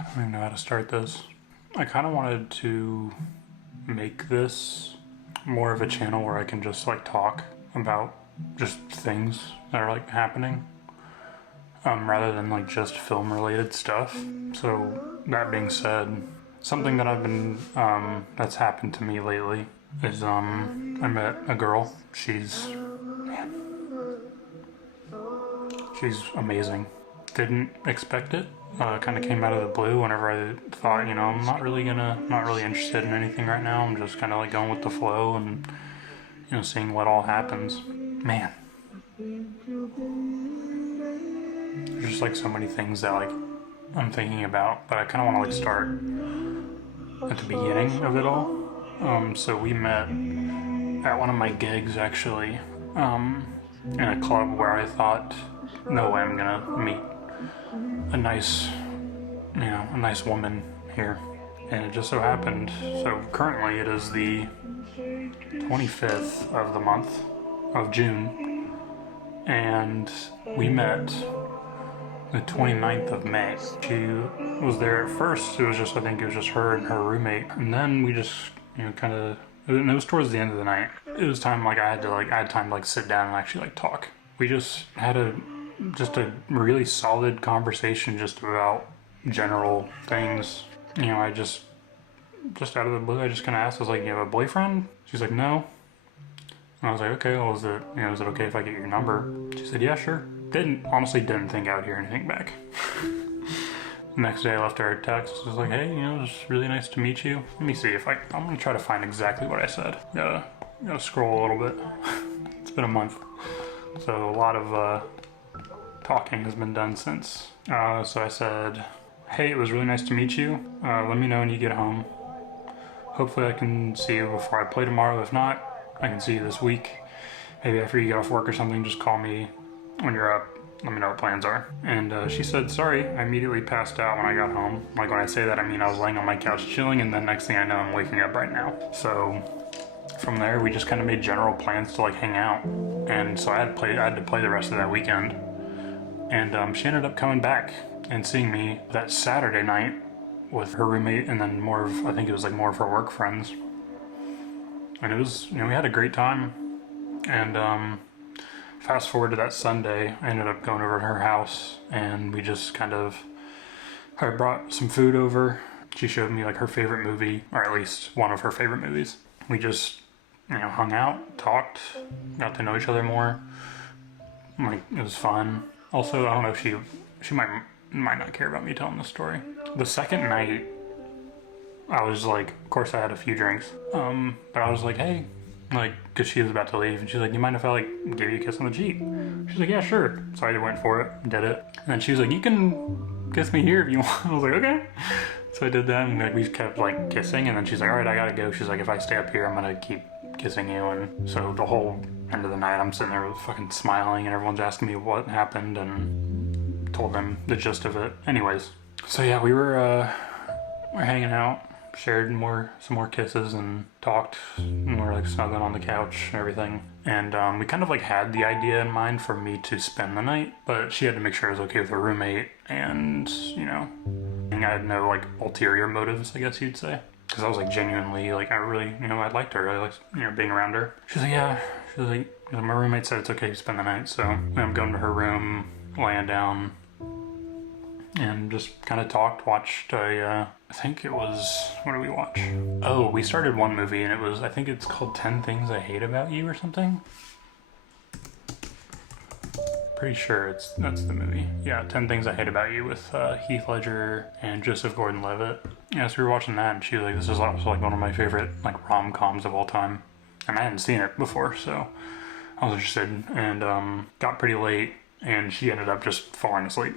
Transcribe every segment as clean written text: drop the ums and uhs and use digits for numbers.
I don't even know how to start this. I kind of wanted to make this more of a channel where I can just like talk about just things that are like happening, rather than like just film related stuff. So that being said, something that I've been that's happened to me lately is I met a girl. She's amazing. Didn't expect it. Kind of came out of the blue whenever I thought, I'm not really interested in anything right now. I'm just kind of like going with the flow and, seeing what all happens. Man. There's just like so many things that like I'm thinking about, but I kind of want to like start at the beginning of it all. So we met at one of my gigs actually, in a club where I thought, no way I'm gonna meet a nice woman here. And it just so happened, so currently it is the 25th of the month of June, and we met the 29th of May. She was there at first, I think it was just her and her roommate, and then we just, and it was towards the end of the night. It was time, I had time to sit down and actually talk. We just had a really solid conversation just about general things. I just out of the blue, I just kind of asked, I was like, you have a boyfriend? She's like, no. And I was like, okay, well, is it okay if I get your number? She said, yeah, sure. Honestly didn't think I would hear anything back. The next day I left her a text. I was like, hey, it was really nice to meet you. Let me see if I'm gonna try to find exactly what I said. Gotta scroll a little bit. It's been a month. So a lot of talking has been done since. So I said, hey, it was really nice to meet you. Let me know when you get home. Hopefully I can see you before I play tomorrow. If not, I can see you this week. Maybe after you get off work or something, just call me when you're up. Let me know what plans are. And she said, sorry, I immediately passed out when I got home. When I say that, I mean I was laying on my couch chilling, and then next thing I know, I'm waking up right now. So from there, we just kind of made general plans to hang out. And so I had to play the rest of that weekend. And she ended up coming back and seeing me that Saturday night with her roommate, and then more of her work friends. And it was, we had a great time. And fast forward to that Sunday, I ended up going over to her house, and we just I brought some food over. She showed me her favorite movie, or at least one of her favorite movies. We just, hung out, talked, got to know each other more. It was fun. Also, I don't know if she might not care about me telling this story. The second night, I was of course I had a few drinks, but I was like, hey, cause she was about to leave, and she's like, you mind if I give you a kiss on the cheek? She's like, yeah, sure. So I went for it, did it, and then she was like, you can kiss me here if you want. I was like, okay. So I did that, and we kept kissing, and then she's like, all right, I gotta go. She's like, if I stay up here, I'm gonna keep kissing you. And so the whole end of the night, I'm sitting there fucking smiling, and everyone's asking me what happened, and told them the gist of it. Anyways, so yeah, we're hanging out, shared some more kisses, and talked, and we're snuggling on the couch and everything. And we kind of had the idea in mind for me to spend the night, but she had to make sure I was okay with her roommate, and I had no ulterior motives, I guess you'd say, because I was genuinely I really I liked her. I liked being around her. She's like, yeah. She's like, my roommate said it's okay to spend the night, so I'm going to her room, laying down, and just kind of talked, watched I think it was, what did we watch? Oh, we started one movie, and I think it's called 10 Things I Hate About You or something. Pretty sure that's the movie. Yeah, 10 Things I Hate About You with Heath Ledger and Joseph Gordon-Levitt. Yeah, so we were watching that, and she was like, this is also one of my favorite rom-coms of all time. And I hadn't seen it before, so I was interested, and got pretty late, and she ended up just falling asleep.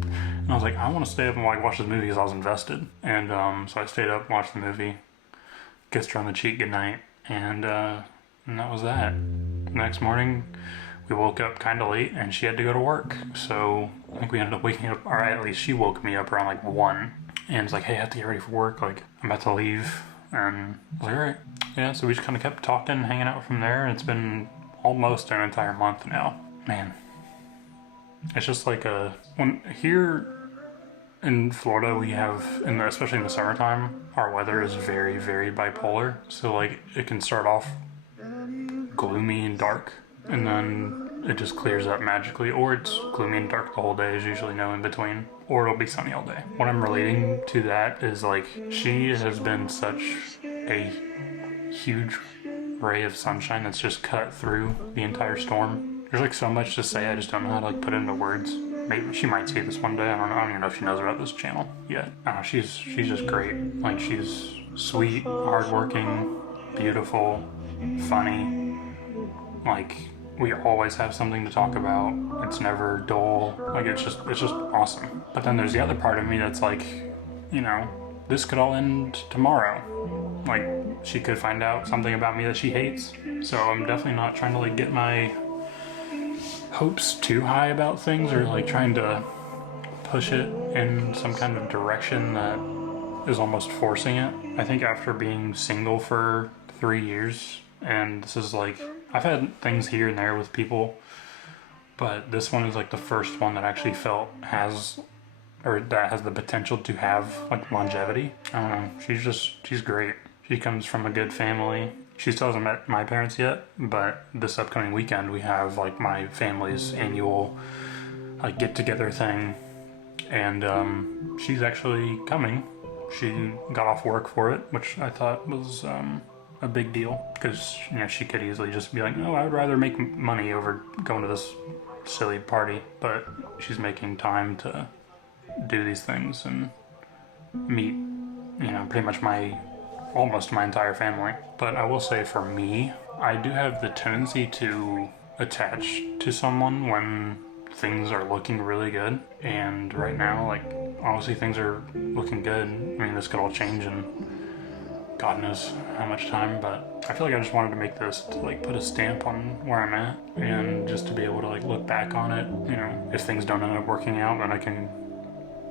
And I was like, I want to stay up and watch this movie because I was invested. And so I stayed up, watched the movie, kissed her on the cheek goodnight, and that was that. The next morning, we woke up kind of late, and she had to go to work. So I think we ended up waking up, or at least she woke me up around 1. And it's like, hey, I have to get ready for work. I'm about to leave. And I was like, all right. Yeah, so we just kind of kept talking, hanging out from there. And it's been almost an entire month now. Man. It's just in Florida, we have, especially in the summertime, our weather is very, very bipolar. So like it can start off gloomy and dark, and then it just clears up magically, or it's gloomy and dark the whole day. Is usually no in between, or it'll be sunny all day. What I'm relating to that is like she has been such a huge ray of sunshine that's just cut through the entire storm. There's like so much to say, I just don't know how to like put it into words. Maybe she might see this one day. I don't know. I don't even know if she knows about this channel yet. She's just great. Like she's sweet, hardworking, beautiful, funny. Like we always have something to talk about. It's never dull. Like it's just awesome. But then there's the other part of me that's like, you know, this could all end tomorrow. Like she could find out something about me that she hates. So I'm definitely not trying to like get my hopes too high about things, or like trying to push it in some kind of direction that is almost forcing it. I think after being single for 3 years, and this is like, I've had things here and there with people, but this one is like the first one that actually that has the potential to have like longevity. I don't know, she's great. She comes from a good family. She still hasn't met my parents yet, but this upcoming weekend we have like my family's annual like get together thing, and she's actually coming. She got off work for it, which I thought was a big deal, because you know she could easily just be like, no, I would rather make money over going to this silly party, but she's making time to do these things and meet, you know, pretty much almost my entire family. But I will say for me, I do have the tendency to attach to someone when things are looking really good. And right now, like, obviously things are looking good. I mean, this could all change in God knows how much time, but I feel like I just wanted to make this to like put a stamp on where I'm at, and just to be able to like look back on it. You know, if things don't end up working out, then I can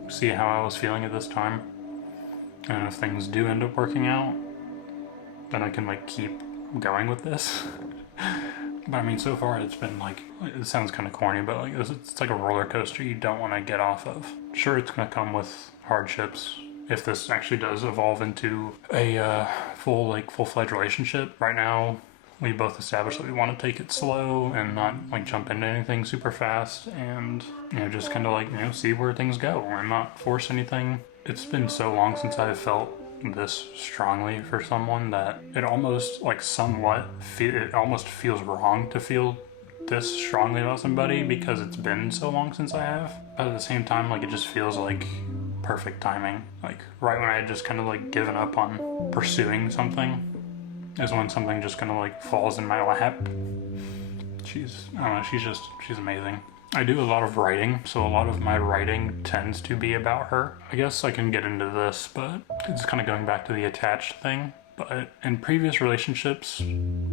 see how I was feeling at this time. And if things do end up working out, then I can like keep going with this. But I mean, so far it's been like, it sounds kind of corny, but like it's like a roller coaster you don't want to get off of. Sure, it's going to come with hardships if this actually does evolve into a full-fledged relationship. Right now, we both established that we want to take it slow and not like jump into anything super fast, and you know, just kind of like, you know, see where things go and not force anything. It's been so long since I've felt this strongly for someone that it almost like it almost feels wrong to feel this strongly about somebody, because it's been so long since I have. But at the same time, like, it just feels like perfect timing. Like right when I had just kind of like given up on pursuing something is when something just kind of like falls in my lap. I don't know, she's amazing. I do a lot of writing, so a lot of my writing tends to be about her. I guess I can get into this, but it's kind of going back to the attached thing. But in previous relationships,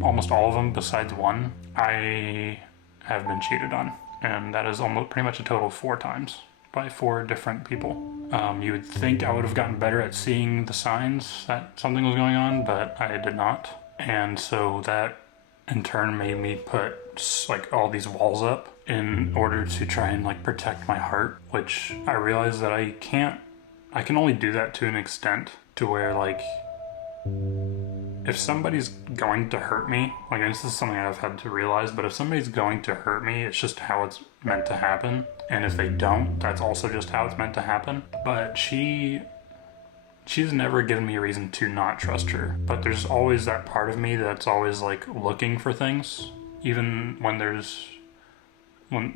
almost all of them besides one, I have been cheated on. And that is almost pretty much a total of 4 times by 4 different people. You would think I would have gotten better at seeing the signs that something was going on, but I did not. And so that in turn made me put like all these walls up in order to try and like protect my heart, which I realized that I can only do that to an extent, to where like if somebody's going to hurt me, like, and this is something I've had to realize, but if somebody's going to hurt me, it's just how it's meant to happen. And if they don't, that's also just how it's meant to happen. But she's never given me a reason to not trust her. But there's always that part of me that's always like looking for things, even when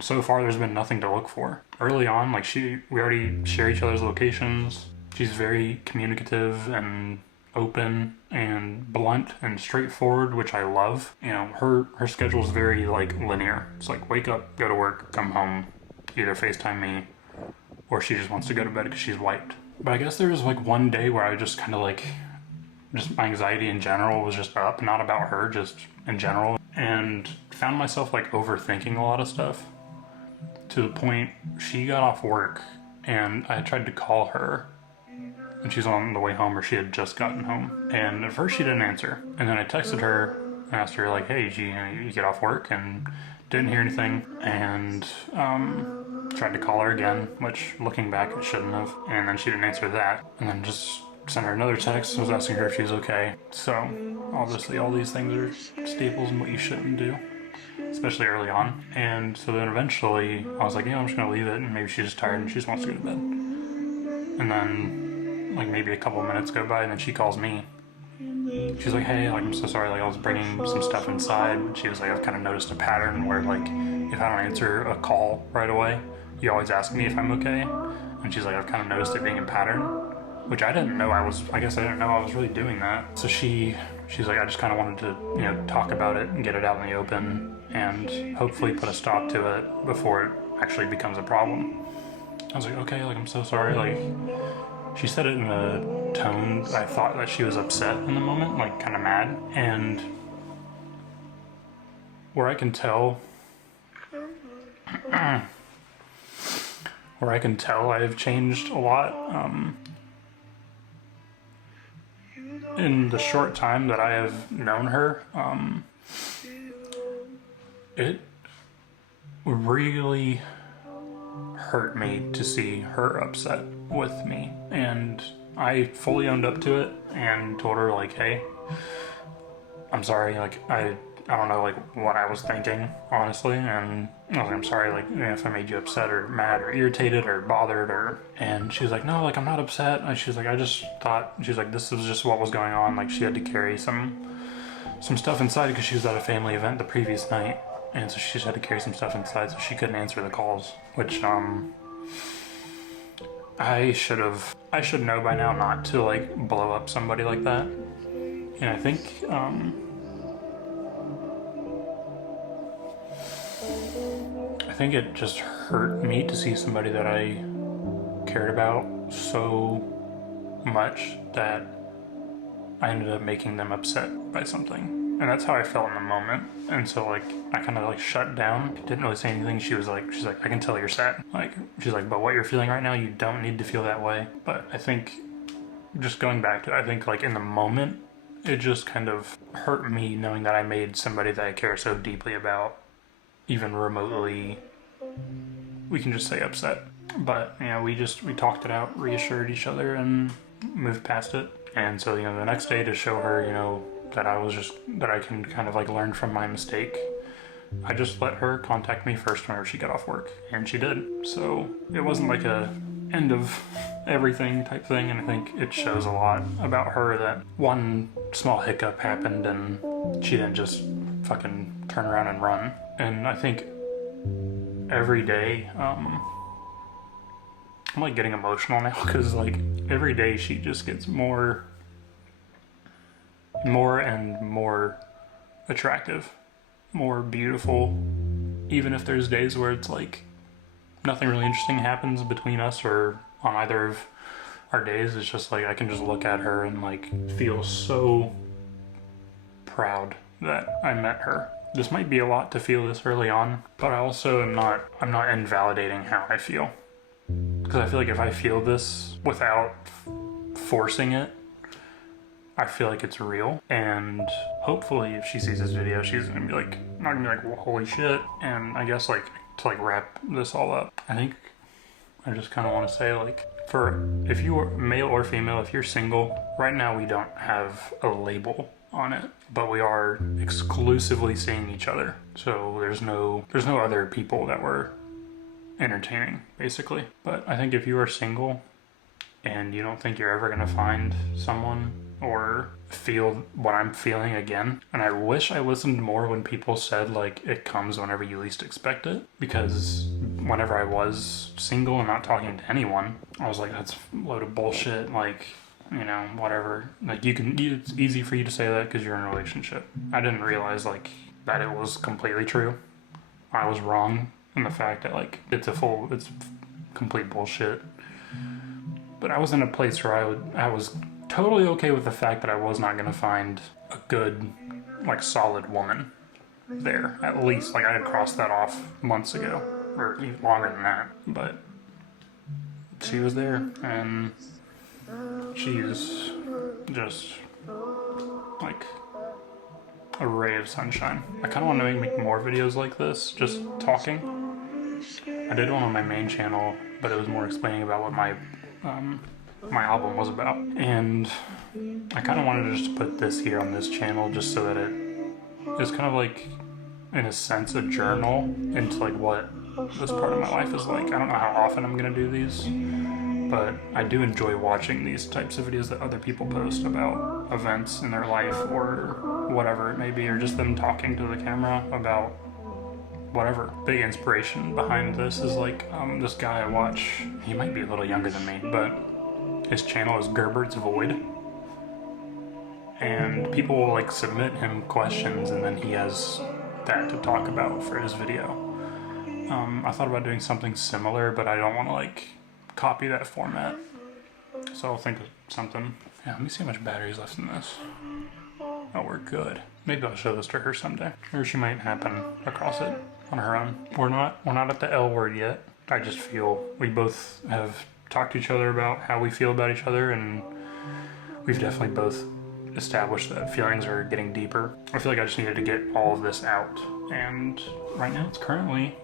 so far there's been nothing to look for. Early on, like we already share each other's locations. She's very communicative and open and blunt and straightforward, which I love. You know, her schedule is very like linear. It's like wake up, go to work, come home, either FaceTime me, or she just wants to go to bed because she's wiped. But I guess there was like one day where I just kind of like, just my anxiety in general was just up, not about her, just in general, and found myself like overthinking a lot of stuff, to the point she got off work and I tried to call her, and she's on the way home, or she had just gotten home. And at first she didn't answer. And then I texted her, asked her like, hey, you get off work? And didn't hear anything. And tried to call her again, which looking back I shouldn't have, and then she didn't answer that, and then just sent her another text, was asking her if she was okay. So obviously all these things are staples in what you shouldn't do, especially early on. And so then eventually I was like, I'm just gonna leave it, and maybe she's just tired and she just wants to go to bed. And then like maybe a couple minutes go by, and then she calls me. She's like, hey, like I'm so sorry, like I was bringing some stuff inside. She was like, I've kind of noticed a pattern where like if I don't answer a call right away, you always ask me if I'm okay. And she's like, I've kind of noticed it being a pattern, which I didn't know I guess I didn't know I was really doing that. So she's like, I just kind of wanted to, talk about it and get it out in the open and hopefully put a stop to it before it actually becomes a problem. I was like, okay, like I'm so sorry. Like she said it in a tone I thought that she was upset in the moment, like kind of mad. And where I can tell I've changed a lot, in the short time that I have known her, it really hurt me to see her upset with me, and I fully owned up to it and told her like, hey, I'm sorry, like I don't know like what I was thinking, honestly, and I was like, I'm sorry, like if I made you upset or mad or irritated or bothered, and she was like, no, like I'm not upset. And she was like, I just thought, she's like, this was just what was going on, like she had to carry some stuff inside because she was at a family event the previous night, and so she just had to carry some stuff inside, so she couldn't answer the calls, which I should know by now not to like blow up somebody like that. And I think it just hurt me to see somebody that I cared about so much that I ended up making them upset by something. And that's how I felt in the moment. And so like I kind of like shut down, didn't really say anything. She's like, I can tell you're sad. Like she's like, but what you're feeling right now, you don't need to feel that way. But I think just going back to it, I think like in the moment, it just kind of hurt me knowing that I made somebody that I care so deeply about even remotely, we can just say upset. But we talked it out, reassured each other, and moved past it. And so the next day, to show her that I can kind of like learn from my mistake, I just let her contact me first whenever she got off work, and she did. So it wasn't like a end of everything type thing, and I think it shows a lot about her that one small hiccup happened and she didn't just fucking turn around and run. And I think every day, I'm like getting emotional now because like every day she just gets more and more attractive, more beautiful, even if there's days where it's like nothing really interesting happens between us or on either of our days. It's just like I can just look at her and like feel so proud that I met her. This might be a lot to feel this early on, but I also I'm not invalidating how I feel, because I feel like if I feel this without forcing it, I feel like it's real. And hopefully if she sees this video, she's gonna be like, not gonna be like, well, holy shit. And I guess like to like wrap this all up, I think I just kind of want to say like, if you are male or female, if you're single right now, we don't have a label on it, but we are exclusively seeing each other. So there's no other people that we're entertaining, basically. But I think if you are single and you don't think you're ever gonna find someone or feel what I'm feeling again, and I wish I listened more when people said like it comes whenever you least expect it, because whenever I was single and not talking to anyone, I was like, that's a load of bullshit, like, whatever. Like it's easy for you to say that because you're in a relationship. I didn't realize like that it was completely true. I was wrong in the fact that like it's complete bullshit. But I was in a place where I was totally okay with the fact that I was not gonna find a good, like, solid woman there. At least like I had crossed that off months ago, or even longer than that. But she was there, and she's just like a ray of sunshine. I kind of want to make more videos like this, just talking, I did one on my main channel, but it was more explaining about what my album was about. And I kind of wanted to just put this here on this channel just so that it is kind of like, in a sense, a journal into like what this part of my life is like. I don't know how often I'm gonna do these, but I do enjoy watching these types of videos that other people post about events in their life or whatever it may be, or just them talking to the camera about whatever. Big inspiration behind this is like this guy I watch. He might be a little younger than me, but his channel is Gerbert's Void, and people will like submit him questions and then he has that to talk about for his video. I thought about doing something similar, but I don't want to like copy that format, so I'll think of something. Yeah, let me see how much battery's left in this. Oh, we're good. Maybe I'll show this to her someday, or she might happen across it on her own. We're not at the L word yet. I just feel we both have talked to each other about how we feel about each other, and we've definitely both established that feelings are getting deeper. I feel like I just needed to get all of this out, and right now it's currently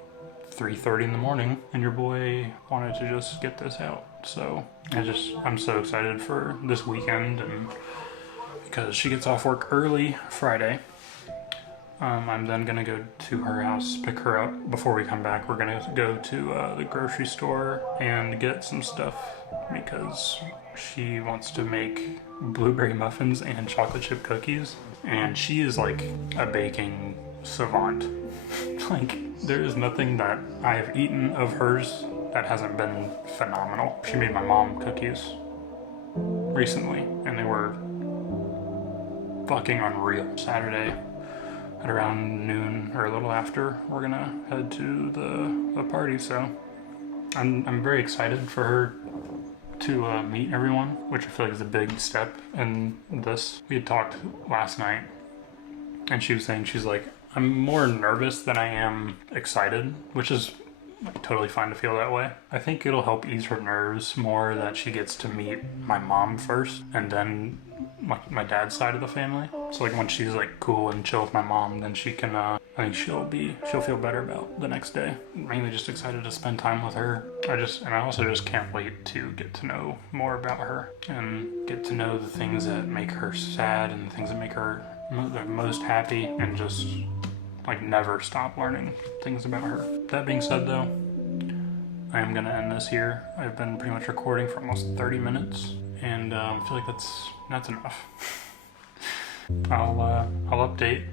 3:30 in the morning, and your boy wanted to just get this out. So I'm so excited for this weekend, and because she gets off work early Friday, I'm then gonna go to her house, pick her up. Before we come back, we're gonna go to the grocery store and get some stuff because she wants to make blueberry muffins and chocolate chip cookies, and she is like a baking savant. Like, there is nothing that I have eaten of hers that hasn't been phenomenal. She made my mom cookies recently, and they were fucking unreal. Saturday at around noon or a little after, we're gonna head to the party, so I'm very excited for her to meet everyone, which I feel like is a big step in this. We had talked last night, and she was saying, she's like, I'm more nervous than I am excited, which is like totally fine to feel that way. I think it'll help ease her nerves more that she gets to meet my mom first and then my dad's side of the family. So like when she's like cool and chill with my mom, then she can I think she'll feel better about the next day. Mainly just excited to spend time with her. I also just can't wait to get to know more about her and get to know the things that make her sad and the things that make her most happy, and just like never stop learning things about her. That being said though, I am gonna end this here. I've been pretty much recording for almost 30 minutes, and I feel like that's enough. I'll update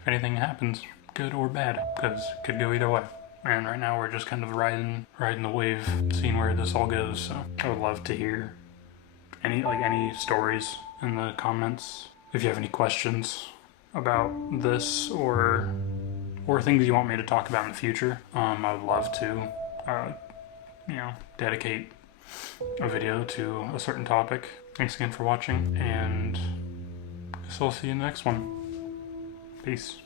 if anything happens, good or bad, because it could go either way. And right now we're just kind of riding the wave, seeing where this all goes. So I would love to hear any stories in the comments. If you have any questions about this or things you want me to talk about in the future, I would love to dedicate a video to a certain topic. Thanks again for watching, and I guess I'll see you in the next one. Peace.